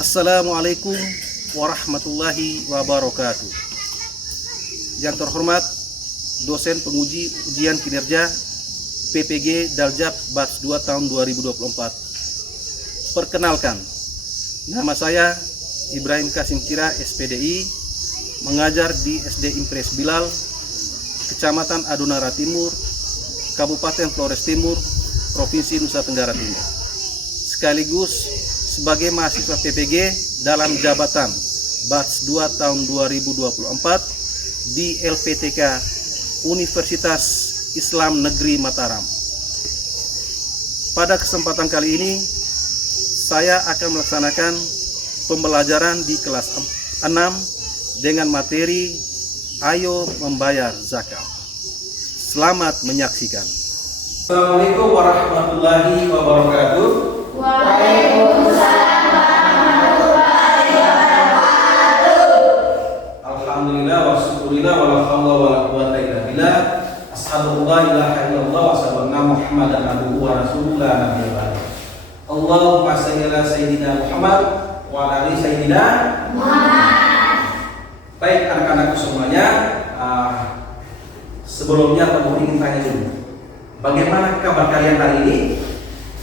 Assalamualaikum warahmatullahi wabarakatuh. Yang terhormat dosen penguji ujian kinerja PPG Daljab Batch 2 tahun 2024. Perkenalkan, nama saya Ibrahim Kasim Kira, SPDI, mengajar di SD Impres Bilal, Kecamatan Adonara Timur, Kabupaten Flores Timur, Provinsi Nusa Tenggara Timur. Sekaligus sebagai mahasiswa PPG dalam jabatan Batch 2 tahun 2024 di LPTK Universitas Islam Negeri Mataram. Pada kesempatan kali ini, saya akan melaksanakan pembelajaran di kelas 6 dengan materi Ayo Membayar Zakat. Selamat menyaksikan. Assalamualaikum warahmatullahi wabarakatuh. Waalaikumsalam warahmatullahi wabarakatuh. Alhamdulillah wa syukurillah wa la haula wa la quwwata illa billah. Asyhadu an la ilaha illallah wa asyhadu anna Muhammadan abduhu wa rasuluhu la nabiyya ba'dahu. Allahumma shalli ala sayyidina Muhammad wa ala ali sayyidina Muhammad. Baik anak-anakku semuanya, sebelumnya Pak Guru ingin tanya dulu, bagaimana kabar kalian hari ini?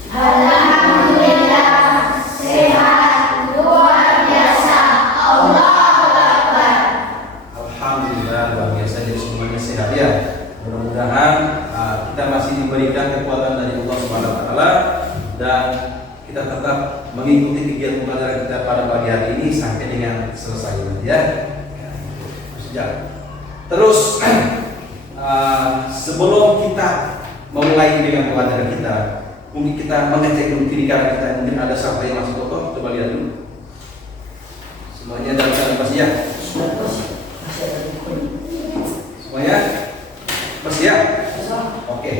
Alhamdulillah, sehat, luar biasa. Allahu Akbar. Alhamdulillah, luar biasa, jadi semuanya sehat ya. Mudah-mudahan kita masih diberikan kekuatan dari Allah Subhanahu wa taala dan kita tetap mengikuti kegiatan pembelajaran kita pada pagi hari ini sampai dengan selesai ya. Terus sebelum kita memulai dengan pelajaran kita, mungkin kita mengecek dulu diri kita. Mungkin ada siapa yang masih kotor, coba lihat dulu. Semuanya dalam keadaan bersih ya. Semuanya bersih ya. Oke.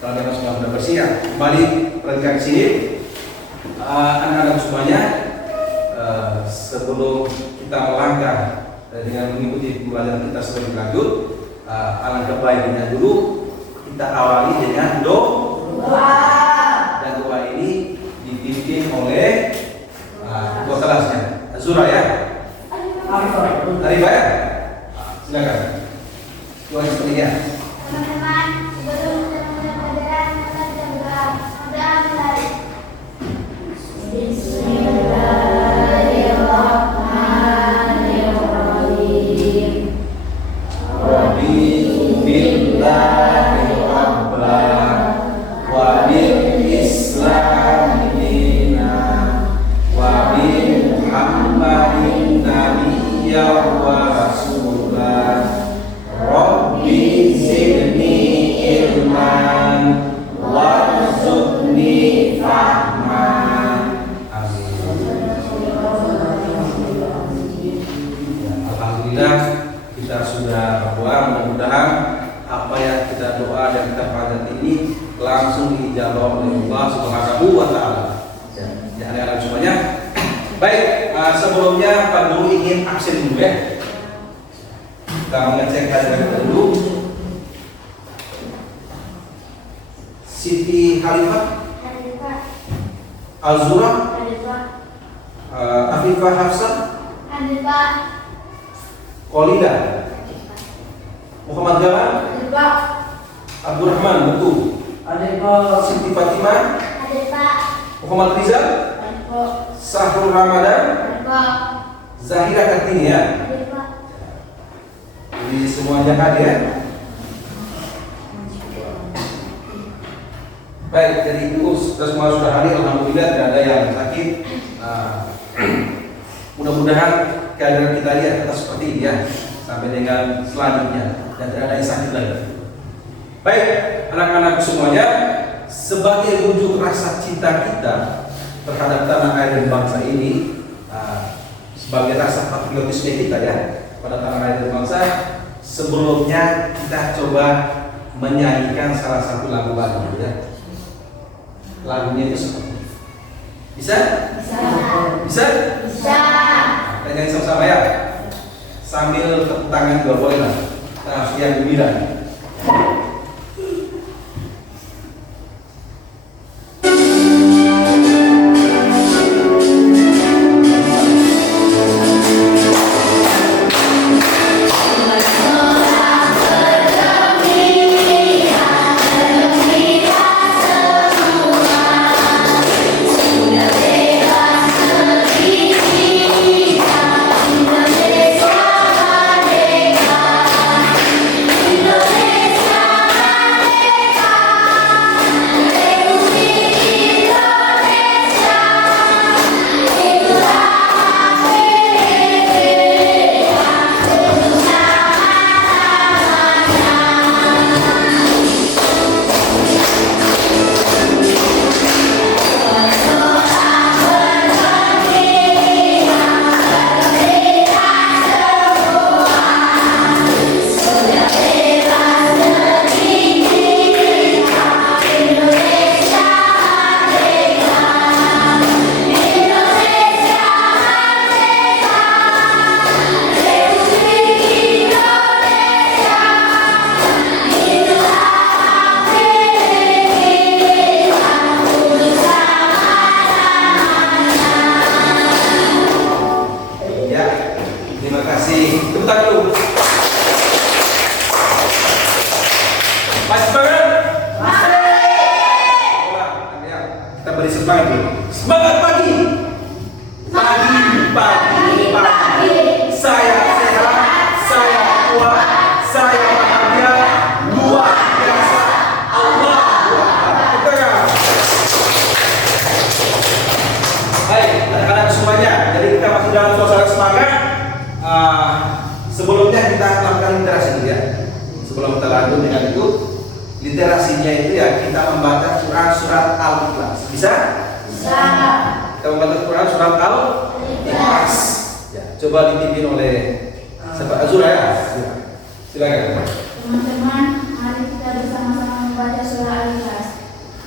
Kalau memang semua sudah bersih ya, kembali perhatikan ke sini. Anak-anak semuanya, sebelum kita melangkah dengan mengikuti pembelajaran kita sebagai lanjut, alangkah baiknya dulu kita awali dengan doa. Dan doa ini dipimpin oleh ketua kelasnya, Zura ya. Arifah ya. Silakan. Doa sepertinya. Teman-teman, sebelum kita mulai pelajaran, kita berdoa. Sudah mulai. Bismillahirrahmanirrahim. Rabbi billahi rabban wa bil islam dinan wa bi Muhammadin nabiyyan wa rasulan. Rabbi zidni ilman warzuqni fahman. Alhamdulillah, kita sudah berdoa. Mudah-mudahan apa yang kita doa dan kita pelajari ini langsung dijawab oleh Allah Subhanahu wa taala. Ya, anak-anak semuanya. Baik, sebelumnya Pak Guru ingin absen dulu ya. Kita mengecek hasil dulu. Siti Khalifah, Azura, Afifah Hafsah, Kolida, Muhammad Jalan, Abdurrahman, betul. Siti Fatimah, Muhammad Rizal, Sahrul Ramadan, Zahira Kartini ya. Jadi semuanya hadir ya. Baik, jadi itu semua sudah hadir. Alhamdulillah tidak ada yang sakit. Mudah-mudahan keadaan kita lihat tetap seperti ini ya sampai dengan selanjutnya dan tidak ada yang sakit lagi. Baik, anak-anak semuanya, sebagai wujud rasa cinta kita terhadap tanah air dan bangsa ini, sebagai rasa patriotisme kita ya pada tanah air dan bangsa, sebelumnya kita coba menyanyikan salah satu lagu baru ya. Lagunya itu seperti ini. Bisa? Bisa? Bisa. Kita nyanyi sama-sama ya. Sambil tepuk tangan juga boleh lah. Nah, yang gembira. tangan dulu. Masih semangat? Ulang, ya. Kita beri semangat dulu. Semangat pagi. Pagi. Saya sehat, saya kuat, saya bahagia, luar biasa. Allah Akbar. Baik, anak-anak semuanya. Jadi kita masih dalam suasana semangat. Sebelumnya kita lakukan literasi dulu ya. Sebelum kita lanjut dengan itu, literasinya itu ya kita membaca Quran surat Al-Ikhlas. Bisa? Bisa. Kita membaca Quran surat Al-Ikhlas. Ya, coba dipimpin oleh Sahabat Azura ya. Silakan. Teman-teman, mari kita bersama-sama membaca surah Al-Ikhlas.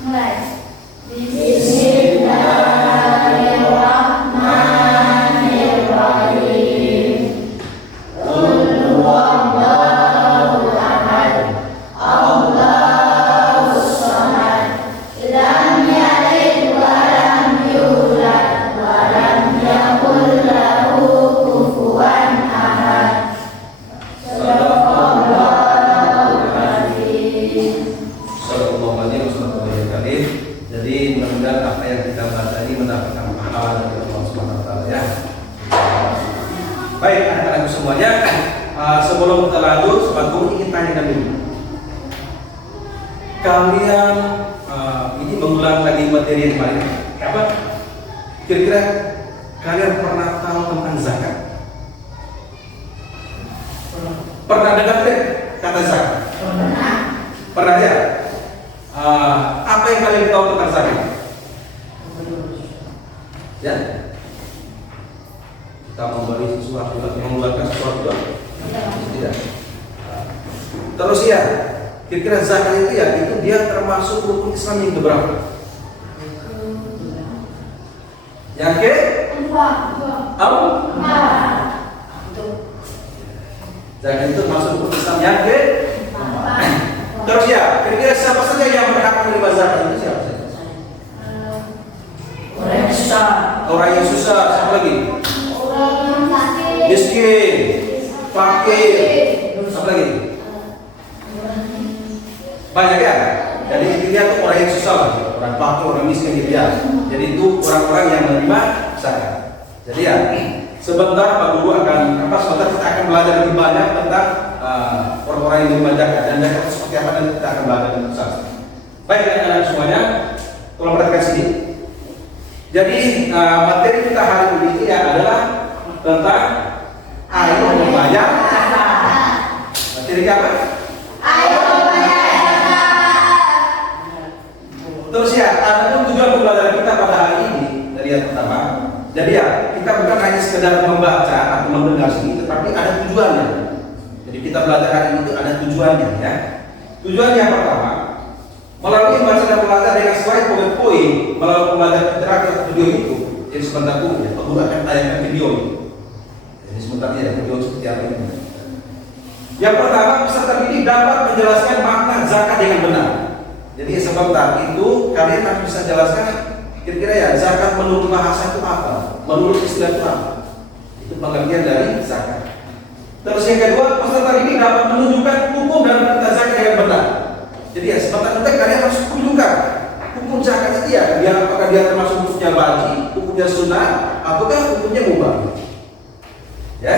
Mulai. Bismillahirrahmanirrahim. Qul huwallahu ahad. Allahus samad. Lam yalid wa lam yulad wa lam yakul lahu kufuwan ahad. Jadi mudah-mudahan apa yang kita baca ini mendapatkan pahala dari Allah Subhanahu wa taala ya. Baik anak-anakku semuanya, sebelum kita lanjut, Sobat Guru ingin tanyakan dulu. Kalian ini mengulang lagi materi yang kemarin. Apa? Kira-kira kalian pernah tahu tentang zakat? Pernah dengar kata zakat? Pernah ya? Apa yang kalian tahu tentang zakat? Ya? Kita memberi sesuatu, mengeluarkan sesuatu? Tidak. Terus ya, kira-kira zakat itu ya, itu dia termasuk rukun Islam yang berapa? Yang ke? Zakat itu termasuk rukun Islam yang ke? Terus ya, kira-kira siapa saja yang berhak menerima zakat itu siapa saja? Orang yang susah, siapa lagi? Miskin, fakir, apa lagi? Banyak ya. Jadi intinya itu orang yang susah, orang fakir, orang miskin gitu ya. Jadi itu orang-orang yang menerima zakat. Jadi ya, sebentar Pak Guru sebentar kita akan belajar lebih banyak tentang orang-orang yang menerima zakat dan zakat seperti apa, dan kita akan belajar dengan besar. Baik anak-anak semuanya, tolong perhatikan sini. Jadi materi kita hari ini ya adalah tentang ayo membayar zakat. Materi apa? Ayo membayar zakat. Terus ya, ada tujuan pembelajaran kita pada hari ini dari yang pertama. Jadi ya, kita bukan hanya sekedar membaca atau mendengar sini, tetapi ada tujuannya. Jadi kita belajar hari ini itu ada tujuannya ya. Tujuan yang pertama, melalui membaca dan belajar dengan slide poin-poin melalui pembelajaran interaktif video itu. Jadi sebentar dulu ya, Pak Guru akan tayangkan video ini. Jadi sebentar ya, video seperti apa ini. Yang pertama, peserta ini dapat menjelaskan makna zakat dengan benar. Jadi sebentar itu kalian akan bisa jelaskan kira-kira ya zakat menurut bahasa itu apa, menurut istilah itu apa. Itu pengertian dari zakat. Terus yang kedua, peserta ini dapat menunjukkan hukum dan perintah zakat dengan benar. Jadi ya sebentar kalian harus tunjukkan hukum zakat itu ya, apakah dia termasuk hukumnya wajib, hukumnya sunnah, ataukah hukumnya mubah. Ya,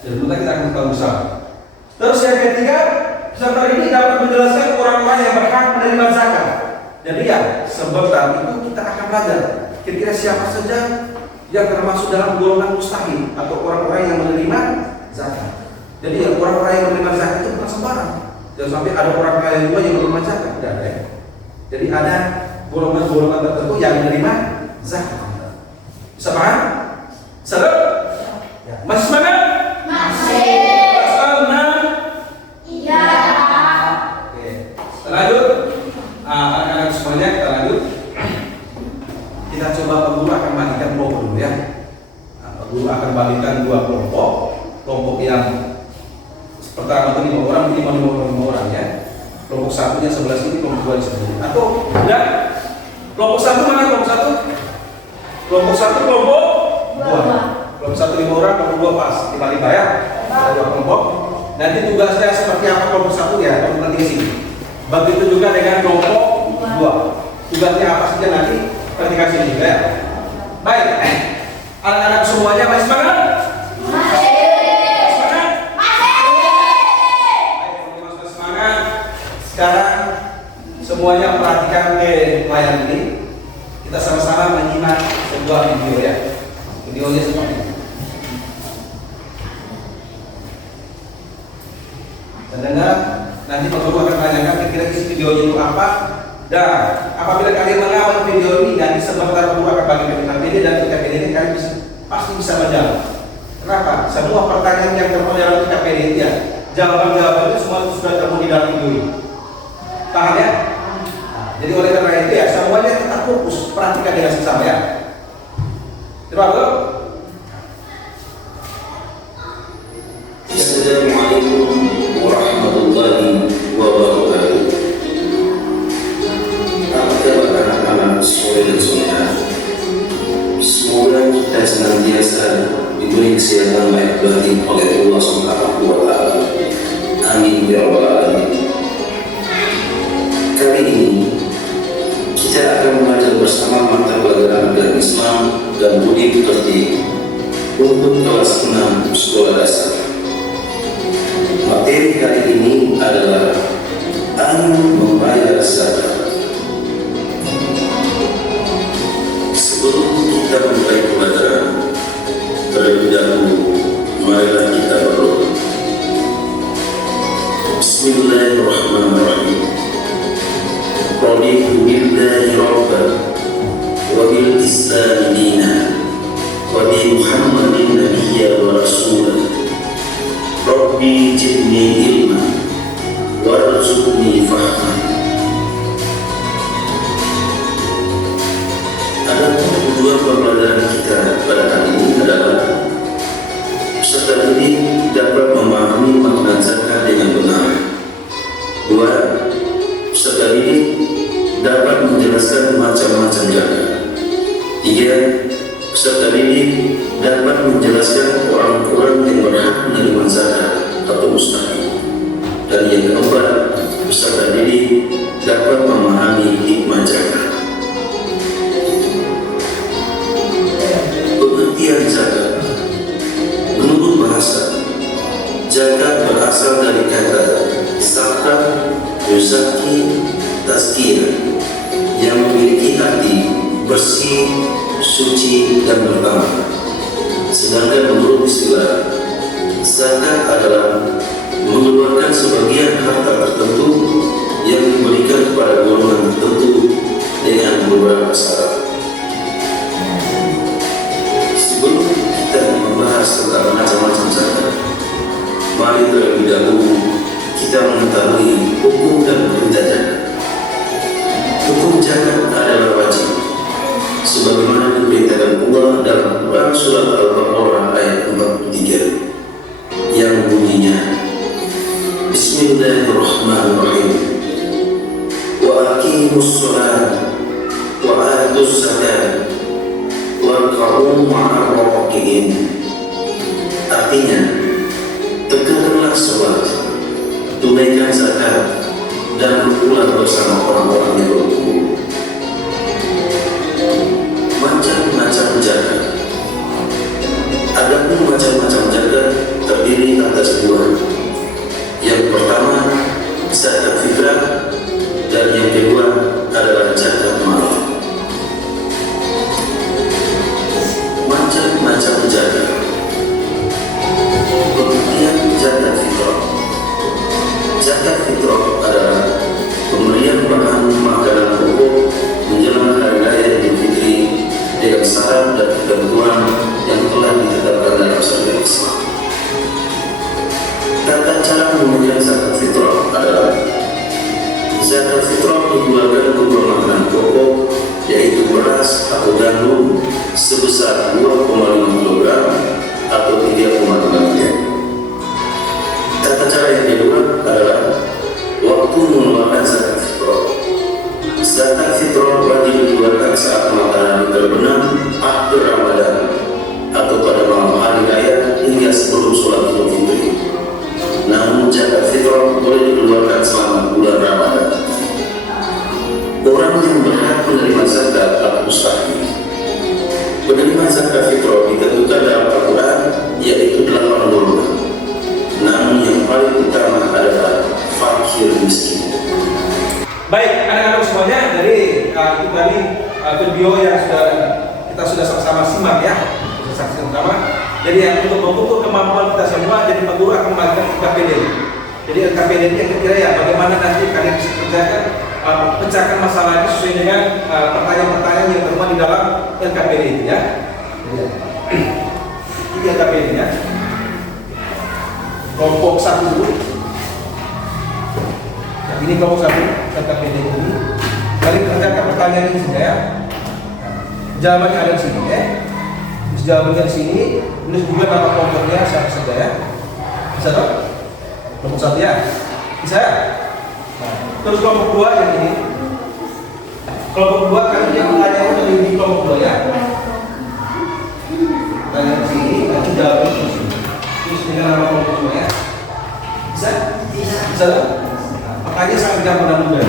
jadi sebentar kita akan tahu bersama. Terus yang ketiga, peserta ini dapat menjelaskan orang-orang yang berhak menerima zakat. Jadi ya, sebentar itu kita akan belajar kira-kira siapa saja yang termasuk dalam golongan mustahil atau orang-orang yang menerima zakat. Jadi ya, orang-orang yang menerima zakat itu bukan sembarang. Jangan sampai ada orang kaya juga yang menerima zakat, tidak ada. Ya. Jadi ada golongan-golongan tertentu yang menerima zakat. Bisa paham? Salam? Ya. Masih semangat? Masih. Iya. Oke. Kita lanjut. Anak-anak semuanya kita lanjut. Kita coba Pak Guru akan bagikan kelompok dulu ya. Pak Guru akan bagikan dua kelompok. Kelompok yang pertama itu 5 orang ya. Kelompok satunya 11 ini, kelompok 2 di sini. Atau enggak? Kelompok satu mana kelompok satu? Kelompok satu kelompok 2. Kelompok satu 5 orang, kelompok 2 pas 5 ya. Ada 2 kelompok. Nanti tugasnya seperti apa kelompok 1 ya, kelompok 3 sini. Begitu juga dengan kelompok 2. Tugasnya apa saja nanti perhatikan sini juga ya. Baik, anak-anak semuanya masih semangat? Semangat? Baik, teman-teman semangat. Sekarang semuanya perhatikan ke layar ini. Kita sama-sama menyimak sebuah video ya. Videonya seperti ini. Mendengar, nanti Pak Guru akan tanyakan kira-kira isi videonya itu apa. Dan apabila kalian mengambil video ini, nanti sebentar Pak Guru akan bagi PKPD dan PKPD ini kalian pasti bisa menjawab. Kenapa? Semua pertanyaan yang termuat dalam PKPD ini ya, jawaban-jawabannya semua sudah termuat di dalam video ini. Paham ya? Nah, jadi oleh karena itu ya, semuanya tetap fokus, perhatikan dengan sesama ya. Coba Bro. Assalamualaikum warahmatullahi wabarakatuh. Apa kabar anak-anak sore dan soleha? Semoga kita senantiasa diberi kesehatan baik batin oleh Allah Subhanahu wa Ta'ala. Amin ya rabbal alamin. Kali ini kita akan belajar bersama mata pelajaran agama Islam dan budi pekerti untuk kelas 6 sekolah dasar. Materi kali ini adalah membayar zakat. Sebelum kita mulai pelajaran, terlebih dahulu marilah kita berdoa. Bismillahirrahmanirrahim. Raditu billahi rabban wa bil islam dinan wa bi Muhammadin nabiyya wa rasulah. Rabbi zidni ilma warzuqni fahma. Adapun tujuan pembelajaran kita pada kali ini adalah peserta didik dapat memahami makna zakat dengan benar. 2. Peserta didik dapat menjelaskan macam-macam zakat. 3. Peserta didik dapat menjelaskan orang-orang yang berhak menerima zakat atau mustahil. Dan yang keempat, peserta didik dapat memahami hikmah zakat. Pengertian zakat. Menurut bahasa, zakat berasal dari kata zakat, yuzaki, tazkiyah, yang memiliki arti bersih, suci, dan bertambah. Sedangkan menurut istilah, zakat adalah mengeluarkan sebagian harta tertentu yang diberikan kepada golongan tertentu dengan beberapa syarat. Sebelum kita membahas tentang macam-macam zakat, mari terlebih dahulu kita mengetahui hukum dan perintah zakat. Hukum zakat adalah wajib, sebagaimana diperintahkan Allah dalam Quran surat Al-Baqarah ayat 43 yang bunyinya Bismillahirrahmanirrahim. Wa aqimus shalah wa atuz zakat warka'u ma'ar raki'in. Artinya, tegakkanlah salat, tunaikan zakat, dan berpulang bersama orang-orang yang berkumpul. Macam-macam zakat. Adapun macam-macam zakat terdiri atas 2. Yang pertama, zakat fitrah, dan yang kedua adalah zakat mal. Macam-macam zakat. Pengertian zakat fitrah. Zakat fitrah adalah pemberian bahan makanan pokok menjelang hari raya Idul Fitri dengan syarat dan ketentuan yang telah ditetapkan dalam syariat Islam. Tata cara menunaikan zakat fitrah adalah zakat fitrah dikeluarkan berupa makanan pokok, yaitu beras atau gandum sebesar 2,5 kg atau 3,5 gram. Tata cara yang kedua adalah waktu mengeluarkan zakat fitrah. Zakat fitrah wajib dikeluarkan saat matahari terbenam akhir Ramadan atau pada malam hari raya hingga sebelum sholat Idul Fitri. zakat fitrah ditentukan dalam Al-Quran, yaitu 8 golongan. Namun yang paling utama adalah fakir miskin. Baik, anak-anak semuanya, dari itu tadi video yang kita sudah sama-sama simak ya, saksikan sama. Jadi yang untuk mengukur kemampuan kita semua, jadi Pak Guru akan membagikan LKPD. Jadi LKPD ini yang kira ya, bagaimana nanti kalian bisa kerjakan, pecahkan masalah ini sesuai dengan pertanyaan-pertanyaan yang termuat di dalam LKPD itu ya. Ini LKPD ya. Kelompok 1 dulu. Nah, ini kelompok 1 LKPD ini. Kalian kerjakan pertanyaan ini saja ya. Jawabannya ada di sini ya. Terus jawabannya di sini, tulis juga nama kelompoknya siapa saja ya. Bisa toh? Kelompok 1 ya. Bisa ya? Nah, terus kelompok 2 yang ini. Kelompok 2 kalian yang bertanya di kelompok 2 ya. Tanya di sini, nanti jawabannya di sini. Terus dengan nama kelompok 2 ya. Bisa? Bisa toh? Nah, makanya sangat gampang dan mudah.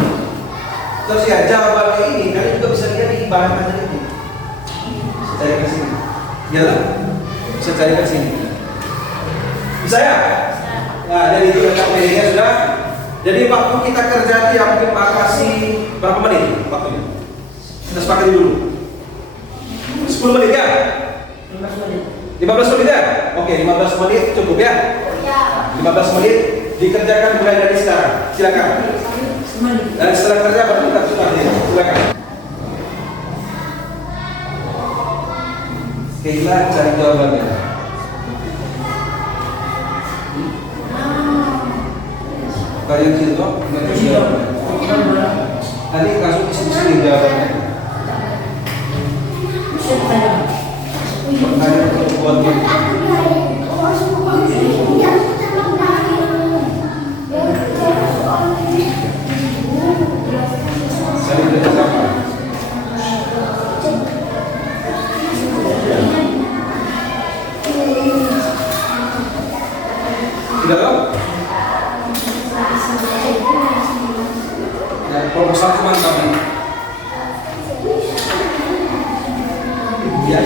Terus ya jawabannya ini kalian juga bisa lihat di bahan materi ini. Bisa cari ke sini. Ya lah? Bisa cari ke sini. Bisa ya? Nah, jadi itu LKPD-nya sudah. Jadi waktu kita kerja dia mungkin Pak kasih berapa menit waktunya? Kita sepakati dulu. 10 menit ya? 15 menit ya? Oke, 15 menit cukup ya? 15 menit dikerjakan mulai dari sekarang. Silakan. Dan setelah kerja baru kita sudah silakan. Keila cari jawabannya. Kalian situ, nanti langsung isi jawabannya. Pertanyaan untuk buat game. Saling kerjasama. Tidak tahu? Ya, kelompok 1 mantap nih. Ya.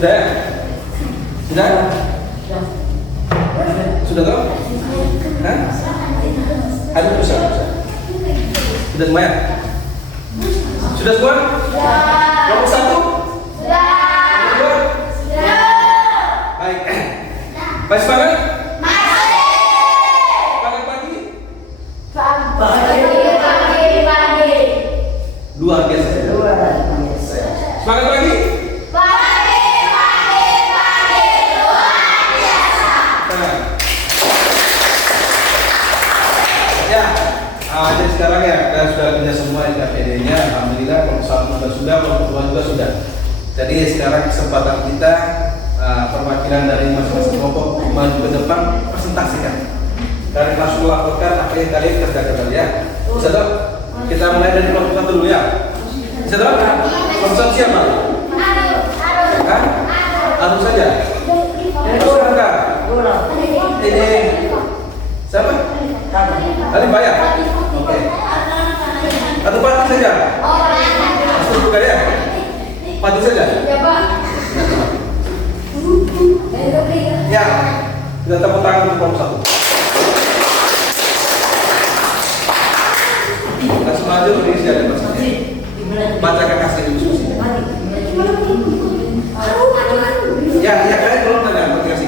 Sudah ya? Sudah? Sudah toh? Hah? Aduh, bisa. Sudah semua ya? Sudah semua? Nomor 1? Nomor 2? Baik. Baik semangat? Semangat pagi? Luar biasa. Semangat pagi? Jadi sekarang ya kita sudah punya semua KPD-nya, alhamdulillah. Kalau satu sudah, kalau kedua juga sudah. Jadi sekarang kesempatan kita perwakilan dari masing-masing kelompok maju ke depan presentasikan. Kalian langsung melaporkan apa yang kalian kerjakan tadi ya. Bisa dong? Kita mulai dari kelompok satu dulu ya. Bisa dong? Kelompok satu siapa? Hah? Anu saja. Terus enggak? Ini siapa? Alif Bayar. Oke. Atau Pati saja? Masuk bukan ya? Pati saja? Ya. Kita tepuk tangan untuk kelompok satu. Langsung maju berdiri siapa bahasanya? Bacakan hasil diskusi. Ya, kalian belum tanya motivasi.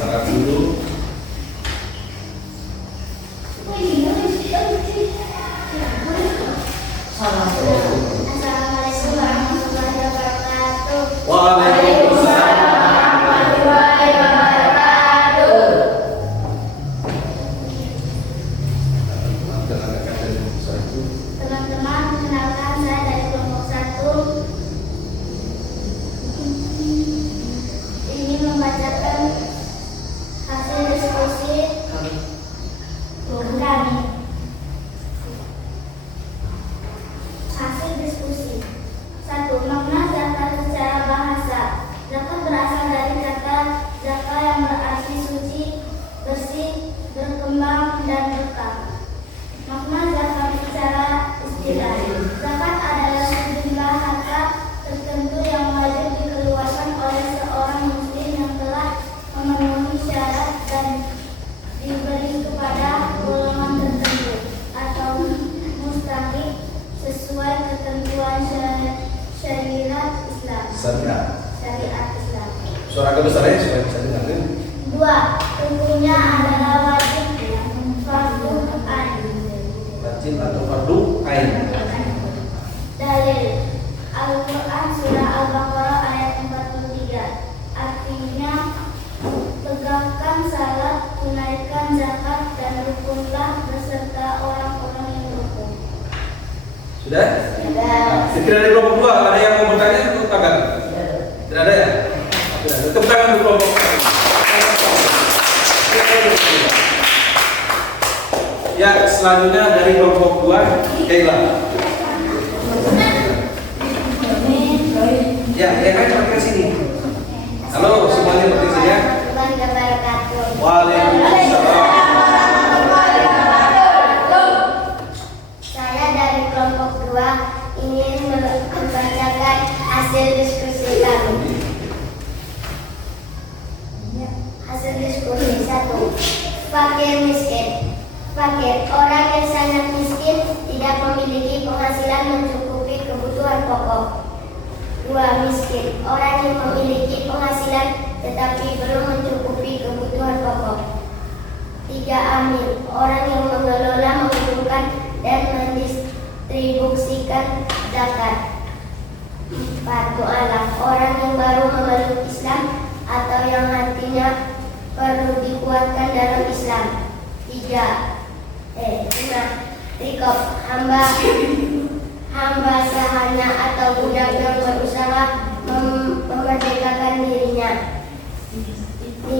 Salam dulu. Assalamualaikum warahmatullahi wabarakatuh. Waalaikumsalam warahmatullahi wabarakatuh. Teman-teman, kenalkan saya dari kelompok 1. Ini membacakan hasil diskusi kami. Hasil diskusi. 1. Makna zakat secara bahasa. Zakat berasal dari kata zaka yang berarti suci, bersih, berkembang, dan berkah. Makna zakat secara Zakat adalah sejumlah harta tertentu yang wajib dikeluarkan oleh seorang muslim yang telah memenuhi syarat dan diberi kepada golongan tertentu atau mustahik sesuai ketentuan syariat Islam. Syariat Islam. Suara agak besar ya supaya bisa dengar. 2. Hukumnya adalah wajib fardu ain. Wajib atau fardu ain. Dalil Al-Quran Surah Al-Baqarah ayat 43. Artinya, tegakkan salat, tunaikan zakat, dan rukunlah beserta orang-orang yang rukun. Sudah? Tidak ada kelompok 2. Ada yang mau bertanya atau tangan? Tidak ada ya? Tidak ada. Tepuk tangan untuk kelompok. Ya, selanjutnya dari kelompok 2, Kayla. Ya, yang lain pakai sini. Halo, semuanya pakai sini ya. Waalaikumsalam. Saya dari kelompok 2 ingin membacakan hasil diskusi kami. Hasil diskusi 1. Fakir miskin. Fakir, orang yang sangat miskin tidak memiliki penghasilan mencukupi kebutuhan pokok. 2. Miskin, orang yang memiliki penghasilan tetapi belum mencukupi kebutuhan pokok. 3. Amil, orang yang mengelola, mengumpulkan dan mendistribusikan zakat. 4. Mu'alaf, orang yang baru memeluk Islam atau yang hatinya perlu dikuatkan dalam Islam. 5. Rikob, hamba sahaya atau budak yang berusaha memerdekakan dirinya. 6.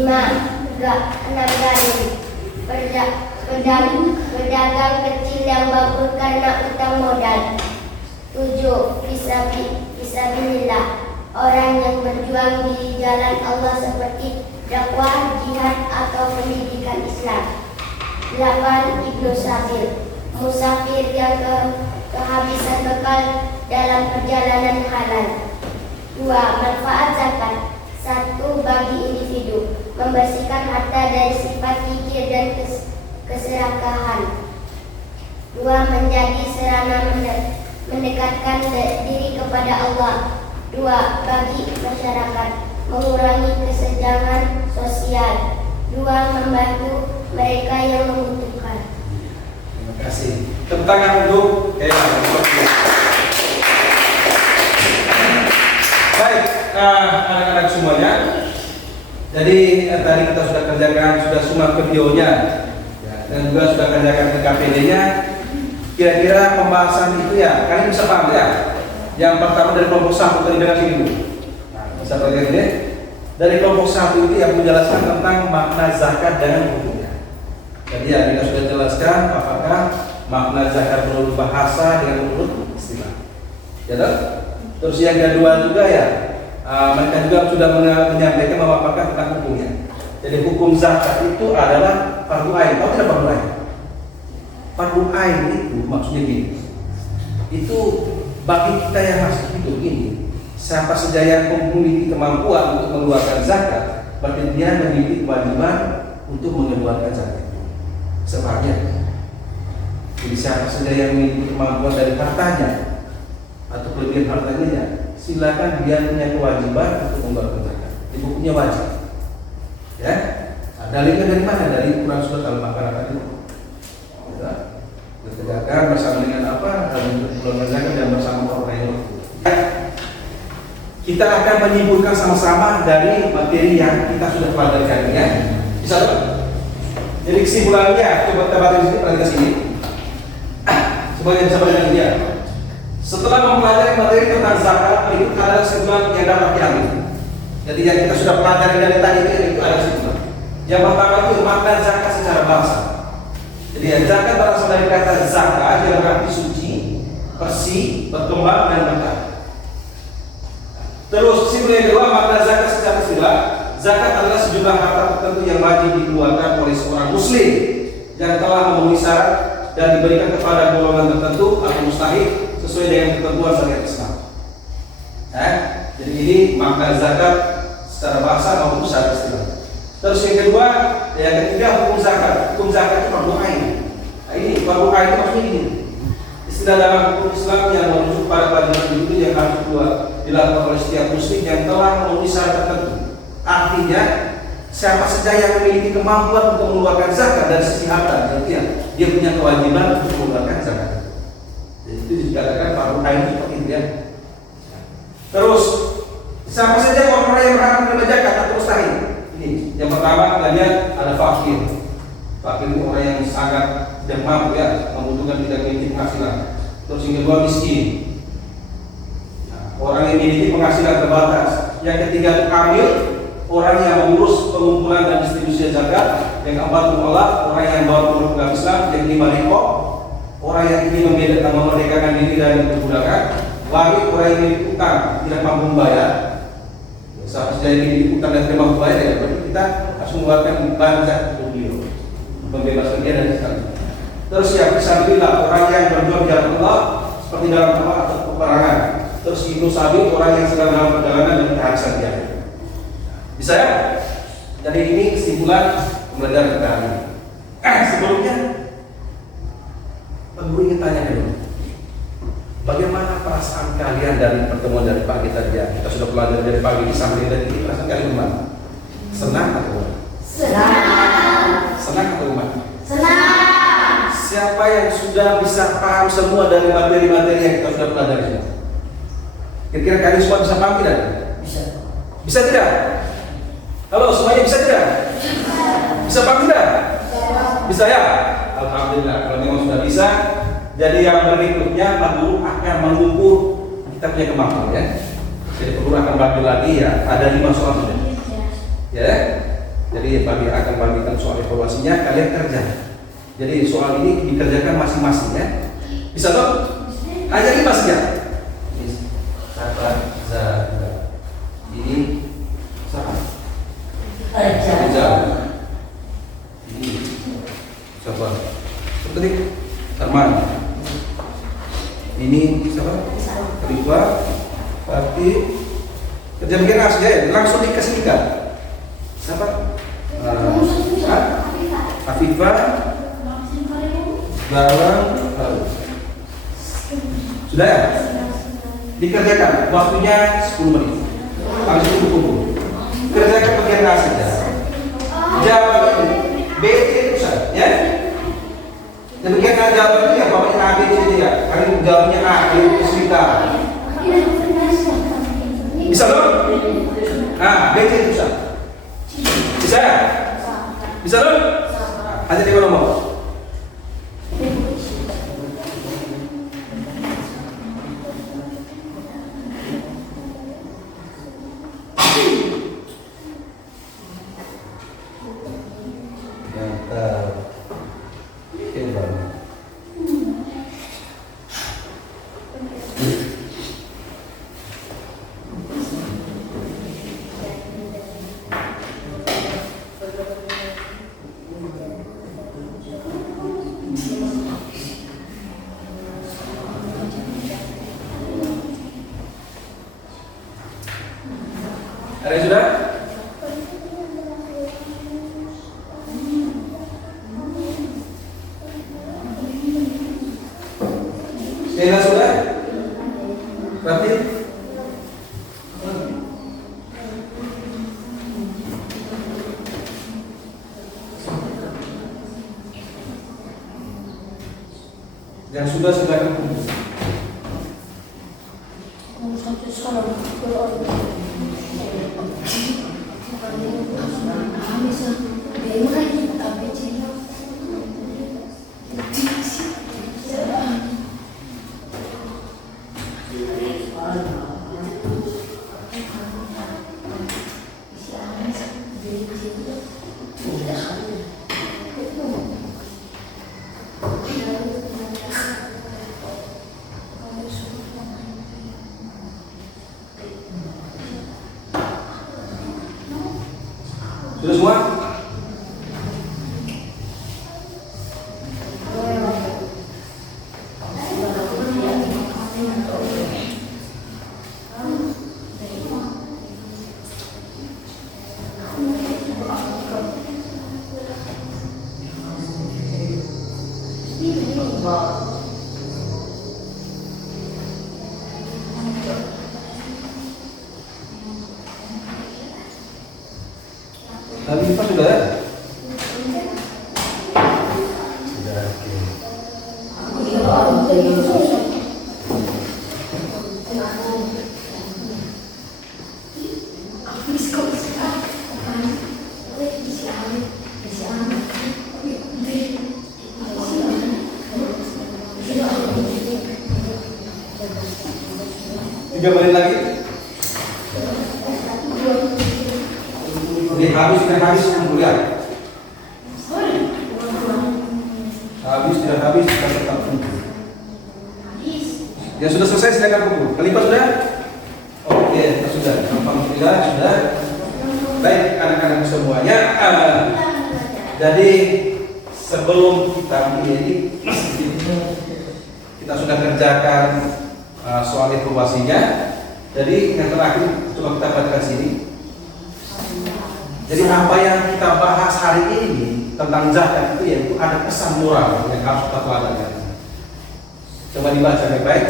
Garim, pedagang kecil yang bangkrut karena utang modal. 7. Fisabilillah, orang yang berjuang di jalan Allah seperti dakwah, jihad atau pendidikan Islam. 8. Ibnu Sabil, musafir yang kehabisan bekal dalam perjalanan halal. 2. Manfaat zakat. 1. Bagi individu, membersihkan harta dari sifat kikir dan keserakahan. 2. Menjadi sarana mendekatkan diri kepada Allah. 2. Bagi masyarakat, mengurangi kesenjangan sosial. 2. Membantu mereka yang membutuhkan. Terima kasih. Tepuk tangan untuk Baik, anak-anak semuanya. Jadi tadi kita sudah kerjakan, sudah simak videonya ya, dan juga sudah kerjakan KPD-nya. Kira-kira pembahasan itu ya, kalian bisa paham ya? Yang pertama dari kelompok 1 tadi dengan sini dulu. Nah, bisa belajar ini. Dari kelompok 1 itu yang menjelaskan tentang makna zakat dan hukumnya. Jadi ya kita sudah jelaskan apakah makna zakat menurut bahasa dengan menurut istilah. Ya, terus yang kedua juga ya, mereka juga sudah menyampaikan bahwa apakah tentang hukumnya. Jadi hukum zakat itu adalah fardu ain. Tahu tidak fardu ain? Fardu ain itu maksudnya gini. Itu bagi kita yang masih hidup ini, siapa saja yang memiliki kemampuan untuk mengeluarkan zakat, berarti dia memiliki kewajiban untuk mengeluarkan zakat. Sebagian. Jadi siapa saja yang memiliki kemampuan dari hartanya atau kelebihan hartanya, silakan dia punya kewajiban untuk mengeluarkan zakat. Itu hukumnya wajib. Ya. Nah, dalilnya dari mana? Dari Quran surat Al-Baqarah tadi. Ya. Ditegakkan bersama dengan apa? Mengeluarkan zakat dan bersama orang yang kita akan menyimpulkan sama-sama dari materi yang kita sudah pelajari ya. Bisa tak? Jadi kesimpulannya, coba kita baca di sini, perhatikan sini. Semuanya bisa baca ini ya. Setelah mempelajari materi tentang zakat, berikut adalah kesimpulan yang dapat diambil. Jadi yang kita sudah pelajari dari tadi itu ada kesimpulan. Yang pertama itu makna zakat secara bahasa. Jadi zakat berasal dari kata zakat yang berarti suci, bersih, berkembang dan berkah. Terus kesimpulan yang kedua, makna zakat secara istilah. Zakat adalah sejumlah harta tertentu yang wajib dikeluarkan oleh seorang muslim yang telah memenuhi syarat dan diberikan kepada golongan tertentu atau mustahik sesuai dengan ketentuan syariat Islam. Jadi ini makna zakat secara bahasa maupun secara istilah. Terus yang kedua, yang ketiga hukum zakat. Hukum zakat itu fardu ain. Nah, ini fardu ain itu maksudnya ini. Istilah dalam hukum Islam yang merujuk pada kewajiban itu yang harus dilakukan oleh setiap muslim yang telah memenuhi syarat tertentu. Artinya siapa saja yang memiliki kemampuan untuk mengeluarkan zakat dan sisi harta, artinya dia punya kewajiban untuk mengeluarkan zakat. Jadi itu dikatakan fardu ain seperti itu ya. Terus siapa saja orang-orang yang berhak menerima zakat atau mustahil? Ini yang pertama kita lihat ada fakir. Fakir itu orang yang sangat tidak mampu ya, membutuhkan tidak memiliki penghasilan. Terus yang kedua miskin. Orang yang memiliki penghasilan terbatas. Yang ketiga itu kamil, orang yang mengurus pengumpulan dan distribusi zakat. Yang keempat menolak, orang yang baru beragama Islam. Yang kelima rikok, orang yang ingin memerdekakan diri dari perbudakan. Lagi orang yang memiliki utang tidak mampu membayar. Sama saja yang memiliki utang dan tidak mampu membayar, ya berarti kita harus mengeluarkan zakat untuk dia, membebaskan dia dari zakat. Terus yang fisabilillah, orang yang berjuang di jalan Allah seperti dalam perang atau peperangan. Terus ibnu sabil, orang yang sedang dalam perjalanan dan kehabisan dia. Bisa ya? Jadi ini kesimpulan pembelajaran kita hari ini. Sebelumnya, Guru ingin tanya dulu. Bagaimana perasaan kalian dari pertemuan dari pagi tadi ya? Kita sudah belajar dari pagi di sampai dari ini. Perasaan kalian gimana? Senang atau gimana? Senang. Senang atau gimana? Senang. Siapa yang sudah bisa paham semua dari materi-materi yang kita sudah pelajari semua? Kira-kira kalian semua bisa paham tidak? Bisa. Bisa tidak? Halo, semuanya bisa tidak? Bisa paham tidak? Bisa ya? Alhamdulillah, kalau memang sudah bisa. Jadi yang berikutnya Pak Guru akan mengukur kita punya kemampuan ya. Jadi Pak Guru akan bagi lagi ya, ada 5 soal sudah. Ya. Jadi bagi akan bagikan soal evaluasinya, kalian kerja. Jadi soal ini dikerjakan masing-masing ya. Bisa toh? Hanya 5 saja. Ini siapa? Kerja. Ini siapa? Seperti Arman. Ini siapa? Rifa. Tapi kerja bikin asli ya, langsung dikasih nikah. Siapa? Afifah. Barang. Sudah ya? Dikerjakan, waktunya 10 menit. Langsung kumpul. Kerjakan bagian A saja. Jawab B, C itu saja, ya. Dan bagian A jawab itu ya, bapaknya A, B, C ya. Kalian jawabnya A, B, C, D. Bisa loh? Nah, B, C itu saja. Bisa ya? Bisa loh? Hanya 5 nomor. Ada yang sudah? Kira sudah? Berarti? Yang sudah silakan kumpul. Sudah semua? Kalipas sudah? Sudah, oke. Tiga menit lagi. Oke, habis kuliah. Habis tidak habis kita tetap tunggu. Ya sudah selesai, silakan kumpul. Kalipas sudah? Oke, sudah. Alhamdulillah sudah. Baik anak-anak semuanya. Jadi sebelum kita ini kita sudah kerjakan soal evaluasinya. Jadi yang terakhir coba kita bacakan sini. Jadi apa yang kita bahas hari ini tentang zakat itu yaitu ada pesan moral yang harus kita pelajari. Coba dibaca baik-baik.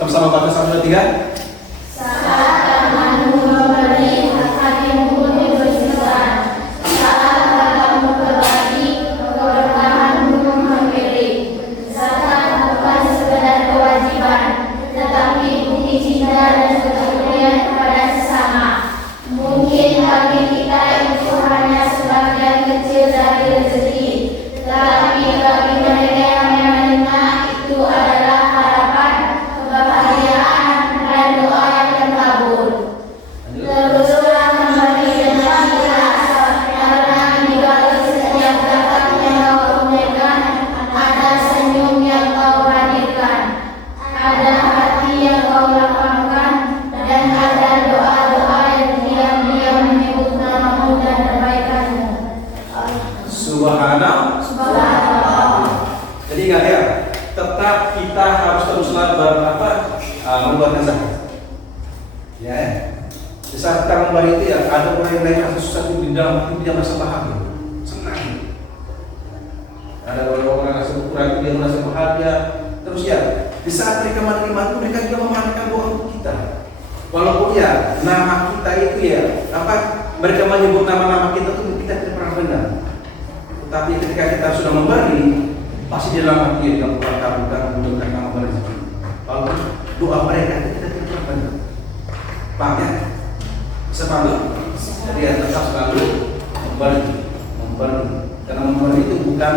Sama-sama baca 1, 2, 3. Saat kamu memberi hatimu bersesuaian, saat kamu berbagi, keberkahanmu memberi. Zakat bukan sekedar kewajiban, tetapi bukti cinta dan kepedulian kepada sesama. Mungkin bagi kita itu hanya sebagian kecil dari rezeki, tetapi bagi mereka yang menerima itu adalah harapan, kebahagiaan, dan doa yang terkabul. Teruslah memberi dengan ikhlas, karena di balik setiap zakat yang kau tunaikan ada senyum yang kau hadirkan, ada hati yang kau lapangkan, dan ada doa-doa yang diam-diam menyebut namamu dan kebaikanmu. Subhanallah. Jadi ingat ya, tetap kita harus teruslah membuatkan zakat. Ya, di saat kita memberi itu ya, ada orang yang lain sesuatu di dalam hati dia merasa bahagia, senang. Ada orang-orang yang rasa kurang dia merasa bahagia. Terus ya, di saat mereka menerima itu mereka juga memanfaatkan doa untuk kita. Walaupun ya nama kita itu ya mereka menyebut nama-nama kita itu kita tidak pernah benar. Tetapi ketika kita sudah memberi, pasti di dalam hati kita kabulkan untuk nama rezeki. Walaupun doa mereka itu kita tidak pernah benar. Paham ya? Bisa paham? Jadi ya tetap selalu memberi. Karena memberi itu bukan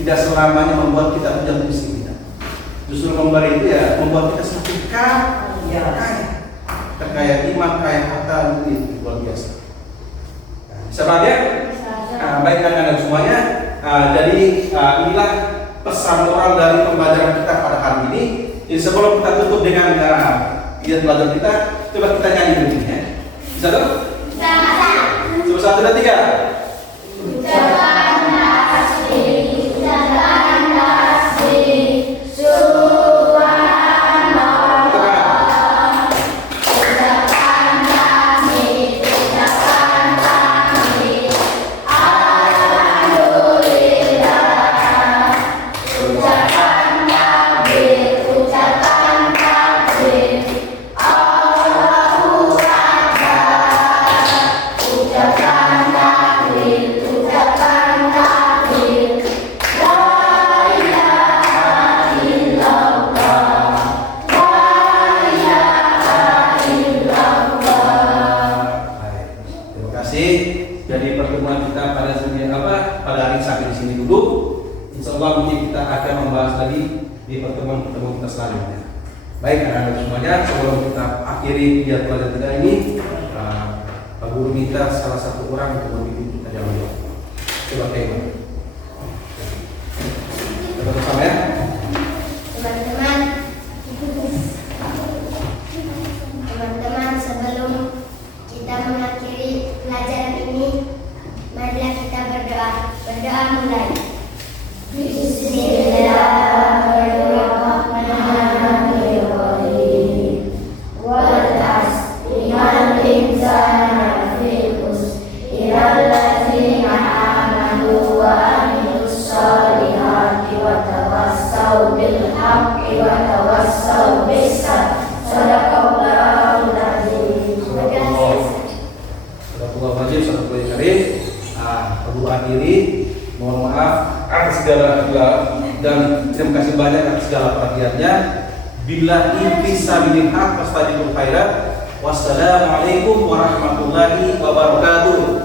tidak selamanya membuat kita menjadi miskin kita. Justru memberi itu ya membuat kita semakin kaya. Kaya iman, kaya harta itu luar biasa. Bisa paham ya? Baik anak-anak semuanya. Jadi inilah pesan moral dari pembelajaran kita pada hari ini. Jadi sebelum kita tutup dengan kegiatan belajar kita, coba kita nyanyi dulu ya. Bisa dong? Coba 1, 2, 3. Ucapan tasbih, ucapan tasbih, Jadi pertemuan kita pada hari sampai di sini dulu. Insya Allah mungkin kita akan membahas lagi di pertemuan kita selanjutnya. Baik anak-anak semuanya, sebelum kita akhiri kegiatan pelajaran kita ini, Pak Guru minta salah satu orang untuk memimpin kita jalan doa. Coba tema. Kita bersama ya. Teman-teman, sebelum kita mengakhiri pelajaran ini, marilah kita berdoa. Berdoa mulai. Bismillahirrahmanirrahim. Walas iman insana fikus ilalladzina amanu wa amilus solihati wa tawas segala dan terima kasih banyak atas segala perhatiannya. Billahi fisabilillah haq, fastabiqul khairat. Wassalamualaikum warahmatullahi wabarakatuh.